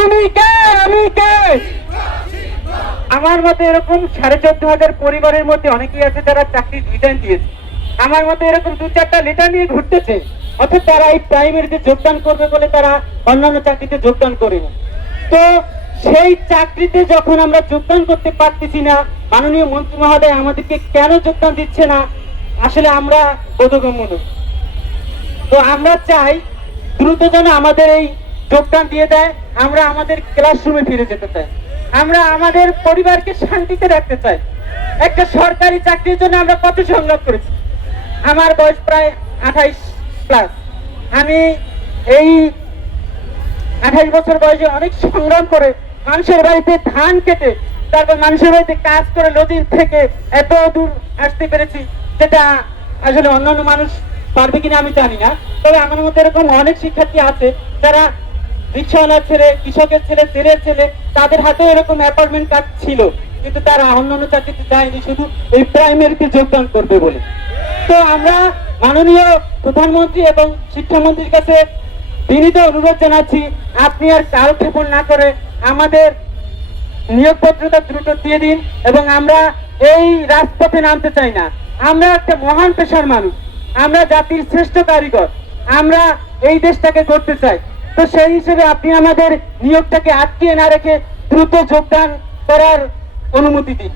তুমি কে, আমি কে? আমার মতে এরকম 14,500 পরিবারের মধ্যে অনেকেই আছে যারা চাকরির রিটার্ন দিয়েছে। আমার মতে এরকম 2-4টা লেটার নিয়ে ঘুরতেছে, অর্থাৎ তারা এই প্রাইমারিতে যোগদান করবে বলে তারা অন্যান্য চাকরিতে যোগদান করেনি। তো সেই চাকরিতে যখন আমরা যোগদান করতে পারতেছি না, মাননীয় মন্ত্রী মহোদয় আমাদেরকে কেন যোগদান দিচ্ছে না, আসলে আমরা বোধগম্য নই। তো আমরা চাই দ্রুত যেন আমাদের এই যোগদান দিয়ে দেয়। আমরা আমাদের ক্লাসরুমে ফিরে যেতে চাই, আমরা আমাদের পরিবারকে শান্তিতে রাখতে চাই। একটা সরকারি চাকরির জন্য আমরা কত সংগ্রাম করেছি। আমার বয়স প্রায় 28+। আমি এই 28 বছর বয়সে অনেক সংগ্রাম করে মানুষের বাড়িতে ধান কেটে, তারপর মানুষের বাড়িতে কাজ করে লজিং থেকে এত দূর আসতে পেরেছি, যেটা আসলে অন্যান্য মানুষ পারবে কিনা আমি জানি না। তবে আমার মধ্যে এরকম অনেক শিক্ষার্থী আছে যারা রিক্সাওয়ালার ছেলে, কৃষকের ছেলে, তেলের ছেলে, তাদের হাতে এরকম অ্যাপার্টমেন্ট কার্ড ছিল, কিন্তু তারা অন্যান্য চাকরিতে যায়নি শুধু এই প্রাইমারিতে যোগদান করবে বলে। তো আমরা মাননীয় প্রধানমন্ত্রী এবং শিক্ষামন্ত্রীর কাছে বিনীত অনুরোধ জানাচ্ছি, আপনি আর কালক্ষেপণ না করে আমাদের নিয়োগপত্রটা দ্রুত দিয়ে দিন। এবং আমরা এই রাজপথে নামতে চাই না, আমরা একটা মহান পেশার মানুষ, আমরা জাতির শ্রেষ্ঠ কারিগর, আমরা এই দেশটাকে করতে চাই। তো সেই হিসেবে আপনি আমাদের নিয়োগটাকে আটকিয়ে না রেখে দ্রুত যোগদান করার অনুমতি দিন।